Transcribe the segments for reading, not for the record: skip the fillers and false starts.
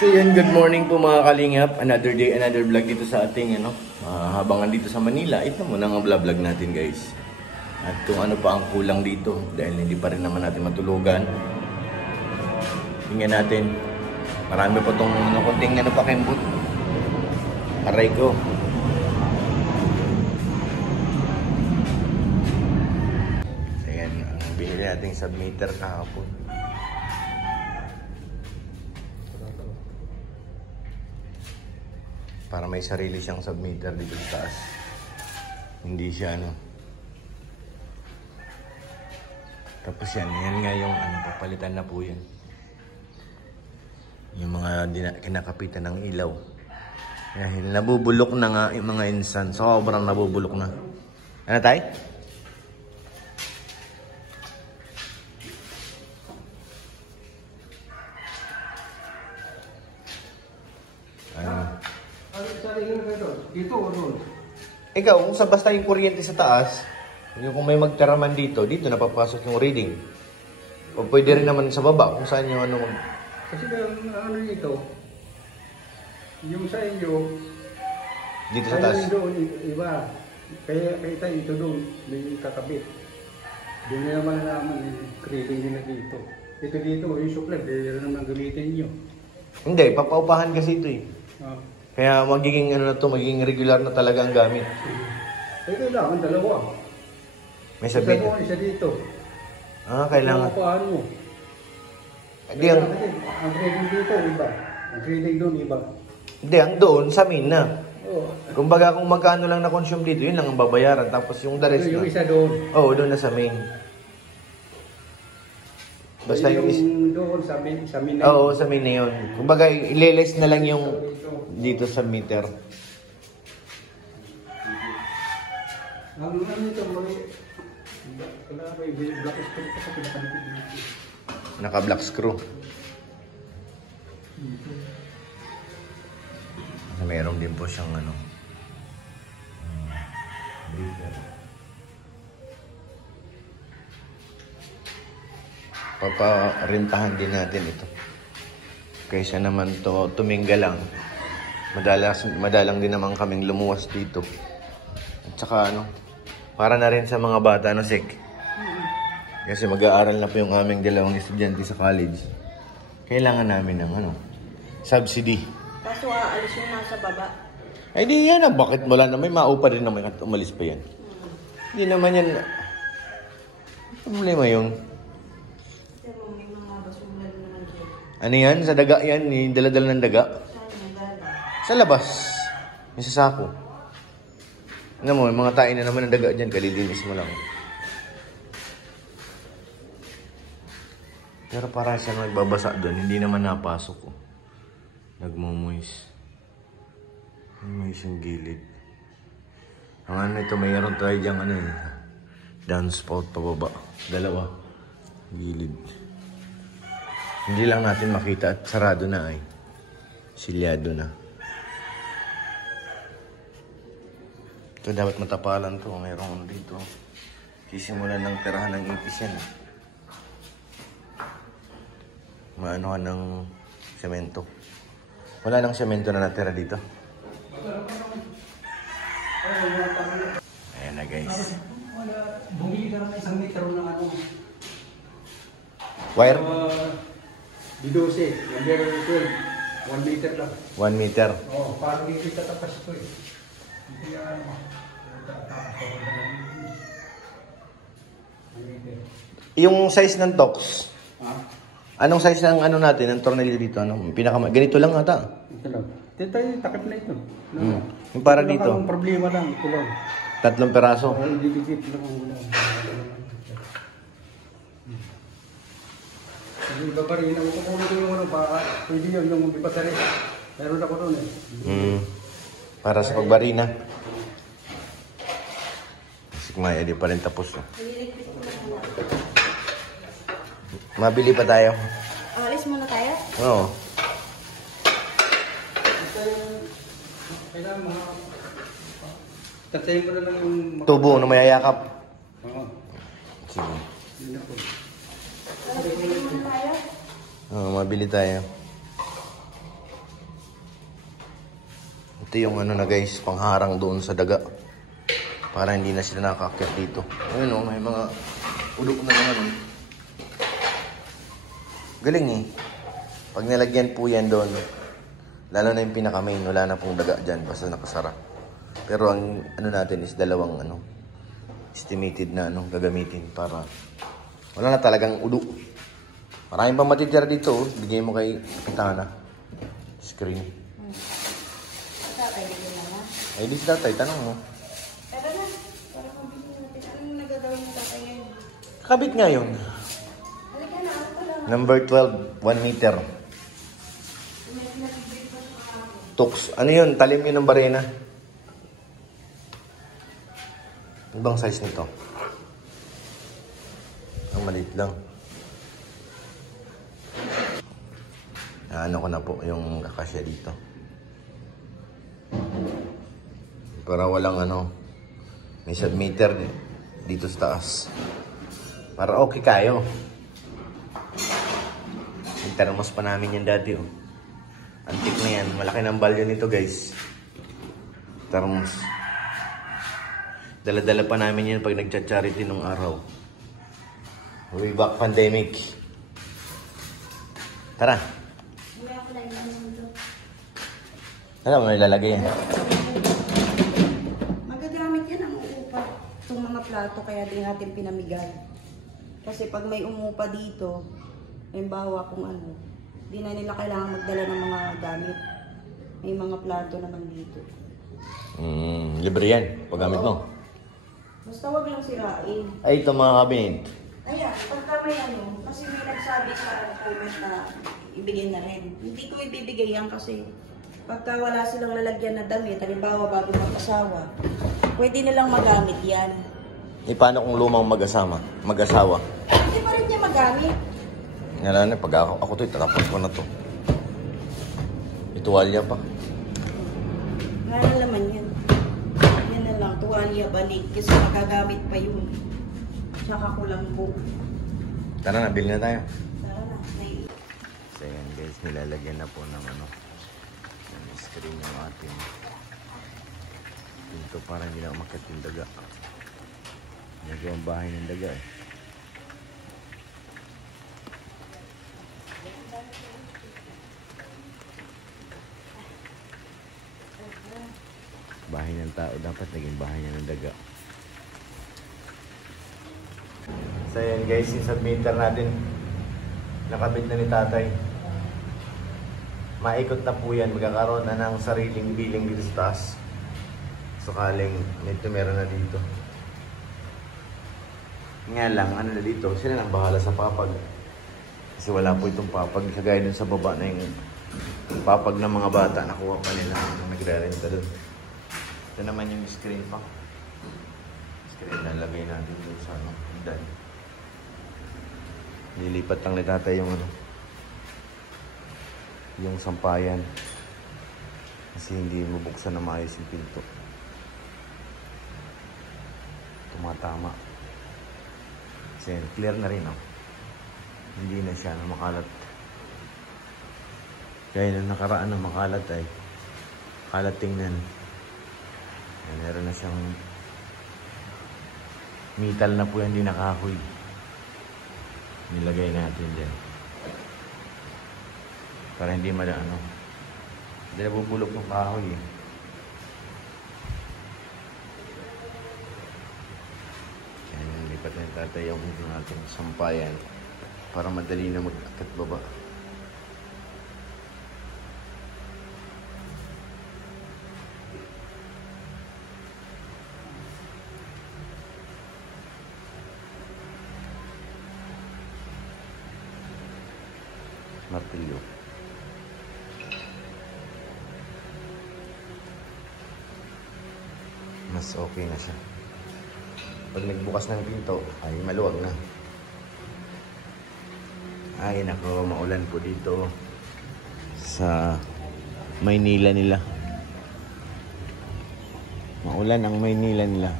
So yun, good morning po mga kalingap. Another day, another vlog dito sa ating habangan dito sa Manila. Ito muna ang vlog natin guys. At kung ano pa ang kulang dito dahil hindi pa rin naman natin matulugan. Tingnan natin. Marami pa itong kunting pakembot. Aray ko. Ayan, ang binili nating submitter kahapon. Para may sarili siyang submitter dito sa taas. Hindi siya Tapos yan nga yung papalitan na po yan. Yung mga kinakapitan ng ilaw. Yan, nabubulok na nga yung mga insan. Sobrang nabubulok na. Ano tayo? Dito o doon? Ikaw, kung sa basta yung kuryente sa taas, yung kung may magtiraman dito napapasok yung reading. O pwede rin naman sa baba, kung saan yung Kasi dito, yung sa inyo, dito sa taas. Doon, iba. Kaya tayo ito doon, may kakabit. Doon na naman yung reading nila dito. Ito dito, yung supply, kaya naman gamitin nyo. Hindi, papaupahan kasi ito eh. Kaya magiging magiging regular na talaga ang gamit. Kailangan dalawa. May sabihin. Isa dito. Kailangan. Paupahan mo. Hindi ang grading dito iba. Ang grading doon iba. Hindi, ang doon sa main na. Oo. Kumbaga kung magkano lang na-consume dito, yun lang ang babayaran. Tapos yung the rest yung isa doon. Oo, doon na sa main. Basta yung doon sa main na. Oo, sa main na yun. Kumbaga ileless na lang yung dito sa meter. Ang ito may black screw pa sa pinakalitin dito. Naka-black screw. Meron din po siyang paparintahan din natin ito. Kaysa naman to tumingga lang. Madalang din naman kaming lumuwas dito. At saka para na rin sa mga bata Sek. Kasi mag-aaral na po yung aming dalawang estudyante sa college. Kailangan namin ng subsidy. Kaso aalis yung nasa baba. Ay di yan bakit wala na may maupa din naman at umalis pa yan. Hindi naman yan. Problema yun. Pero may mga basura naman dyan. Ano yan? Sa daga yan? Yung dala-dala ng daga? Sa labas. Yung sa sako. Ano mo, mga tain na naman ng daga dyan. Kalilinis mo lang. Pero para siya nagbabasa doon, hindi naman napasok ko. Nagmumuis. Nagmumuis yung gilid. Ang ito, mayroon tayo diyang downspout pababa. Dalawa. Gilid. Hindi lang natin makita at sarado na ay. Silyado na. Ito dapat matapalan to. Mayroon dito. Sisimulan ng tirahan ng ipis yan. Maanohan ng semento. Wala nang semento na natira dito. Ayan na guys. Bumili ka ng 1 meter na Wire? D12, number 12. 1 meter lang. 1 meter. Oo, parang hindi tatapas ito eh. Hindi Yung size ng tox. Anong size ng natin, ng tornilyo dito? Ganito lang ata. Ito lang. Ito tayo, takip na ito. Yung para dito. Ang problema lang, ito lang. 3 peraso. Didikit lang ang ulan. Iba pa rin, ang kukunin ko yung pwede yun, yung battery. Meron ako doon Para sa pagbarina. Sigmaya, di pa rin tapos. Mabili pa tayo. Alis muna tayo? Oo. Kailangan Tatsayin ko na lang yung... Tubo na mayayakap. Oo. Sige. Yun na po. Mabili tayo. Ito yung ano na guys, pangharang doon sa daga. Para hindi na sila nakakakit dito. Ayun o, may mga ulok na naman. Galing eh. Pag nilagyan po yan doon, lalo na yung pinaka-main, wala na pong daga dyan, basta nakasara. Pero ang ano natin is dalawang ano, estimated na ano, gagamitin para wala na talagang ulo. Maraming pang matitira dito, oh. Bigay mo kay Kapitana. Screen. Tatay, hindi na nga. Ay, di si tatay, tanong mo. Tara na. Para pambili natin. Anong nagagawin ng tatay ngayon? Kabit nga yun. Halika na, ano ko lang. Number 12, 1 meter. Tux. Ano yun? Talim yun ng barena. Ano bang size nito? Ang maliit lang. Ano ko na po yung kakasya dito. Para walang ano, may submeter dito sa taas. Para okay kayo. Yung termos pa namin yan dati oh. Antik na yan. Malaki ng value nito guys. Termos. Dala-dala pa namin yan pag nagcha-charity nung araw. Way back pandemic. Tara. Hindi ako lang yung mundo. Alam mo, ilalagay yan. Magagamit yan ang uupa. Itong mga plato kaya din natin pinamigay. Kasi pag may umupa dito, halimbawa kung ano, di na nila kailangan magdala ng mga gamit. May mga plato naman dito. Libre yan. Paggamit mo. Basta wag lang sirain. Ay, ito mga cabinet. Ayan, pagka may ano, kasi may nagsabi sa comment na ibigay na rin. Hindi ko ibibigay yan kasi pagka wala silang lalagyan na damit, halimbawa bago mag-asawa, pwede nilang magamit yan. Eh, paano kung lumang mag-asawa? Hindi pa rin niya magamit. Ngalan, pag ako to, itatapos ko na to. Ituwalya pa. Ngayon naman yan. Yan na lang, tuwalya, balik, kasi magagamit pa yun. Tsaka kulambo. Tara na, bilhin na tayo. Tara na, may... So yan guys, nilalagyan na po ng ano, ng screen yung ating pinto para hindi na umakit yung daga. Nagawang bahay ng daga eh. Bahay ng tao dapat naging bahay niya ng daga. So yan guys, yung submeter natin nakabit na ni tatay. Maikot na po yan, magkakaroon na ng sariling billing dito sa taas. Sakaling meron na dito. Nga lang, ano na dito, sila nang bahala sa papag. Kasi wala po itong papag. Kagaya dun sa baba na yung papag ng mga bata. Nakuha pa nila nung nagre-renta dun. Ito naman yung screen pa. Screen na lagay natin dun sa ano, dan. Nilipat lang ni tatay yung ano, yung sampayan. Kasi hindi mabuksan na maayos yung pinto. Tumatama. Kasi clear na rin, oh. Hindi na siya makalat. Kaya nung nakaraan na makalat ay kalat tingnan. Meron na siyang metal na po yan, hindi nakahoy. Nilagay natin dyan. Para hindi ano. Hindi na bubulok ng kahoy eh. Lipat na yung tatay yung ating sampayan para madali na mag-akit baba. Martilyo. Mas okay na siya. Pag nagbukas ng pinto, ay maluwag na. Ay, nako, maulan po dito sa Maynila nila. Maulan ang Maynila nila.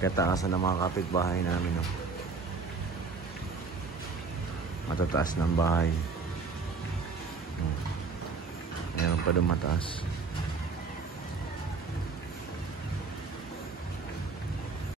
Kataasan ng mga kapitbahay namin. No? Matataas ng bahay. Meron pa doon mataas.